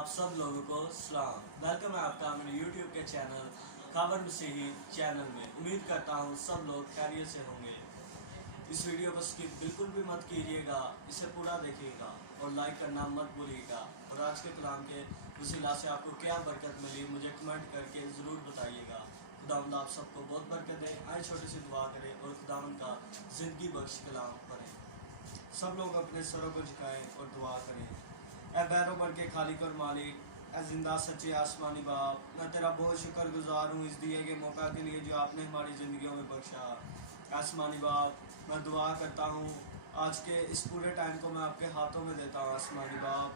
आप सब लोगों को सलाम। वेलकम है आपका मेरे YouTube के चैनल खबर मसीही चैनल में। उम्मीद करता हूँ सब लोग खैरियत से होंगे। इस वीडियो को स्किप बिल्कुल भी मत कीजिएगा, इसे पूरा देखिएगा और लाइक करना मत भूलिएगा। और आज के कलाम के वसीला से आपको क्या बरकत मिली मुझे कमेंट करके ज़रूर बताइएगा। खुदावंद आप सबको बहुत बरकत दे। आए छोटी सी दुआ करें और खुदावंद का ज़िंदगी बख्श कलाम पढ़ें। सब लोग अपने सरों को झुकाएं और दुआ करें। ए बैरों बढ़ के खालिक और मालिक, ए जिंदा सच्चे आसमानी बाप, मैं तेरा बहुत शुक्रगुजार हूँ इस दिए गए मौका के लिए जो आपने हमारी ज़िंदगियों में बख्शा। आसमानी बाप, मैं दुआ करता हूँ आज के इस पूरे टाइम को मैं आपके हाथों में देता हूँ। आसमानी बाप,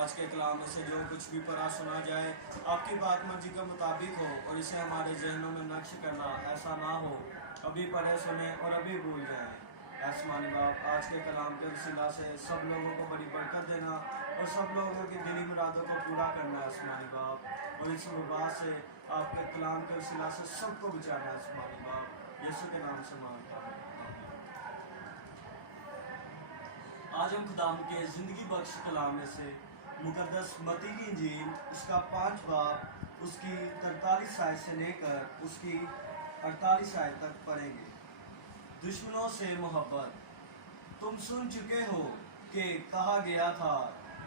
आज के कलाम में से जो कुछ भी पढ़ा सुना जाए आपकी बात मर्जी के मुताबिक हो और इसे हमारे जहनों में नक्श करना, ऐसा ना हो अभी पढ़े सुने और अभी भूल जाएँ। आसमानी बाप, आज के कलाम के वसीला से सब लोगों को बड़ी बरकत देना और सब लोगों की दिली मुरादों को पूरा करना है आसमानी बाप। और इस वबा से आपके कलाम के वसीला से सबको बचाना है आसमानी बाप। यीशु के नाम से मांगता हूँ, आमीन। आज हम खुदाम के ज़िंदगी बख्श कलाम में से मुकद्दस मत्ती की इंजील उसका 5 बाब उसकी 43 आयत से लेकर उसकी 48 आयत तक पढ़ेंगे। दुश्मनों से मोहब्बत। तुम सुन चुके हो कि कहा गया था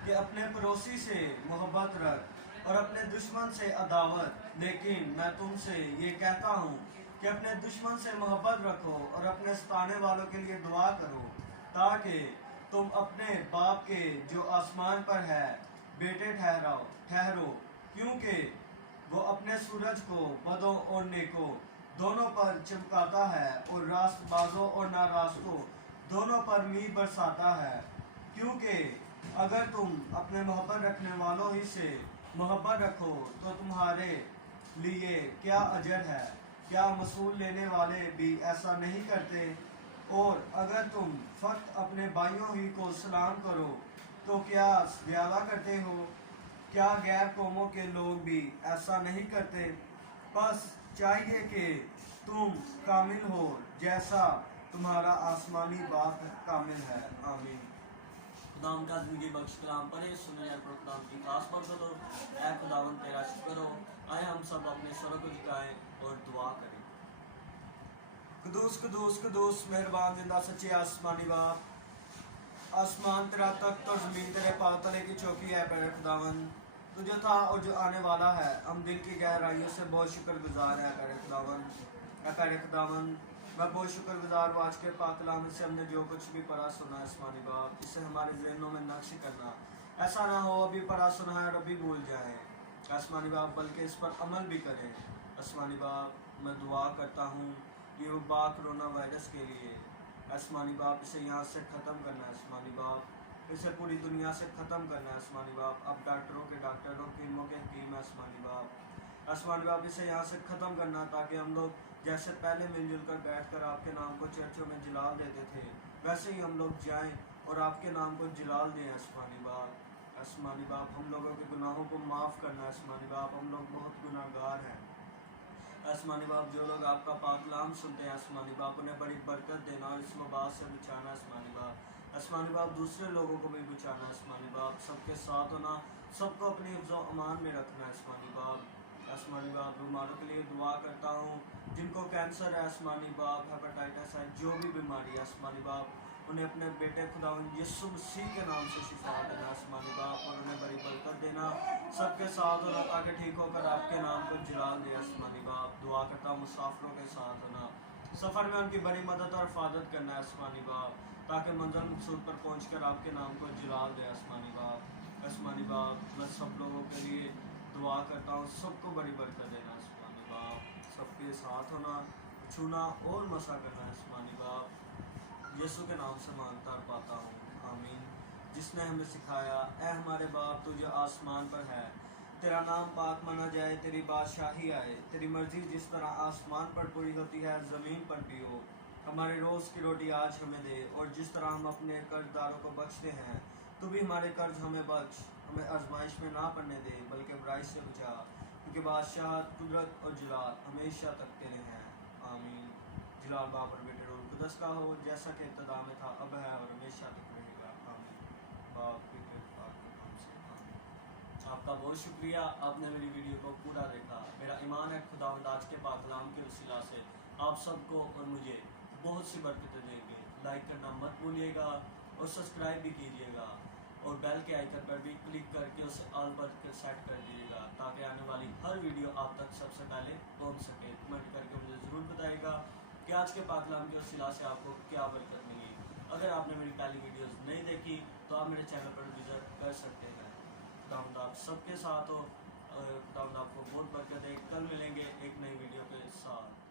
कि अपने पड़ोसी से मोहब्बत रख और अपने दुश्मन से अदावत, लेकिन मैं तुमसे ये कहता हूँ कि अपने दुश्मन से मोहब्बत रखो और अपने सताने वालों के लिए दुआ करो, ताकि तुम अपने बाप के जो आसमान पर है बेटे ठहरो, क्योंकि वो अपने सूरज को बदों और नेकों दोनों पर चमकाता है और रास्तबाजों और नारास्तों दोनों पर मींह बरसाता है। क्योंकि अगर तुम अपने मोहब्बत रखने वालों ही से मोहब्बत रखो तो तुम्हारे लिए क्या अजर है, क्या मसूल लेने वाले भी ऐसा नहीं करते? और अगर तुम फक्त अपने भाइयों ही को सलाम करो तो क्या ज्यादा करते हो? क्या गैर कौमों के लोग भी ऐसा नहीं करते? बस चाहिए कि तुम कामिल हो जैसा तुम्हारा आसमानी बाप कामिल है। आमीन। खुदाम का ज़िंदगी बख्श कलाम पढ़े सुने पर खुदाम की खास बरकत हो। ऐ खुदावन तेरा शुक्र हो। आए हम सब अपने सरों को झुकाएं और दुआ करें। कुदूस कुदूस कुदूस मेहरबान जिंदा सच्चे आसमानी बाप, आसमान तेरा तख्त और ज़मीन तेरे पाँव तले की चौकी है। प्यारे खुदावन, तो जो था और जो आने वाला है, हम दिल की गहराइयों से बहुत शुक्रगुजार है। प्यारे खुदावन, मैं बहुत शुक्रगुजार हूँ आज के पाक कलाम से हमने जो कुछ भी पढ़ा सुना है आसमानी बाप, इससे हमारे जहनों में नक्श करना, ऐसा ना हो अभी पढ़ा सुना है और अभी भूल जाए आसमानी बाप, बल्कि इस पर अमल भी करें। आसमानी बाप, मैं दुआ करता हूँ ये वबा कोरोना वायरस के लिए आसमानी बाप, इसे यहाँ से ख़त्म करना है आसमानी बाप, इसे पूरी दुनिया से ख़त्म करना है आसमानी बाप। अब डॉक्टरों के डॉक्टर, हकीमों के हकीम आसमानी बाप, इसे यहाँ से ख़त्म करना, ताकि हम लोग जैसे पहले मिलजुल कर बैठ कर आपके नाम को चर्चों में जलाल देते थे, वैसे ही हम लोग जाएं और आपके नाम को जलाल दें आसमानी बाप। हम लोगों के गुनाहों को माफ़ करना आसमानी बाप, हम लोग बहुत गुनाहगार हैं आसमानी बाप। जो लोग आपका पाक कलाम सुनते हैं आसमानी बाप, उन्हें बड़ी बरकत देना और इस वबा से बचाना आसमानी बाप, दूसरे लोगों को भी बचाना आसमानी बाप, सबके साथ होना, सबको अपनी हिफ्ज़ व अमान में रखना आसमानी बाप। बीमारों के लिए दुआ करता हूँ जिनको कैंसर है आसमानी बाप, हेपेटाइटिस है, जो भी बीमारी है आसमानी बाप, उन्हें अपने बेटे खुदावंद यीशु मसीह के नाम से शिफा देना आसमानी बाप, और उन्हें बड़ी बरकत देना, सबके साथ होना, ताकि ठीक होकर आपके नाम को जलाल दे आसमानी बाप। दुआ करता हूँ मुसाफिरों के साथ होना, सफ़र में उनकी बड़ी मदद और हिफाजत करना है आसमानी बाप, ताकि मंजिल मकसूद पर पहुँचकर आपके नाम को जलाल दे आसमानी बाप। मैं सब लोगों के लिए दुआ करता हूँ, सबको बड़ी बरकत देना आसमानी बाप, सबके साथ होना, छूना और मसा करना आसमानी बाप। यीशु के नाम से मांगता और पाता हूँ, आमीन। जिसने हमें सिखाया, ऐ हमारे बाप तुझे आसमान पर है, तेरा नाम पाक माना जाए, तेरी बादशाही आए, तेरी मर्जी जिस तरह आसमान पर पूरी होती है ज़मीन पर भी हो। हमारे रोज़ की रोटी आज हमें दे, और जिस तरह हम अपने कर्जदारों को बख्शते हैं, तो भी हमारे कर्ज हमें बख्श, हमें आजमाइश में ना पड़ने दे, बल्कि बुराई से बचा, क्योंकि बादशाह, कुदरत और जलाल हमेशा तक तेरे हैं, आमीन। जलाल बाप और बेटे रूह कुदस का हो, जैसा कि इब्तिदा में था, अब है और हमेशा तक रहेगा, आमीन। बाप बेटे पाक के नाम से, आमीन। आप آپ کا بہت شکریہ، آپ نے میری ویڈیو کو پورا دیکھا۔ میرا ایمان ہے خداوند آج کے پاک کلام کے وسیلہ سے آپ سب کو اور مجھے بہت سی برکتیں دیں گے۔ لائک کرنا مت بھولیے گا اور سبسکرائب بھی کیجیے گا، اور بیل کے آئیکن پر بھی کلک کر کے اسے آل پر سیٹ کر دیجیے گا، تاکہ آنے والی ہر ویڈیو آپ تک سب سے پہلے پہنچ سکے۔ کمنٹ کر کے مجھے ضرور بتائیے گا کہ آج کے پاک کلام کے وسیلہ سے آپ کو کیا برکت ملی۔ اگر آپ نے میری پہلی ویڈیوز نہیں دیکھی تو آپ میرے چینل پر وزٹ کر سکتے ہیں۔ خداوند آپ سب کے ساتھ ہو، خداوند آپ کو بہت برکت دے۔ کل ملیں گے ایک نئی ویڈیو کے ساتھ۔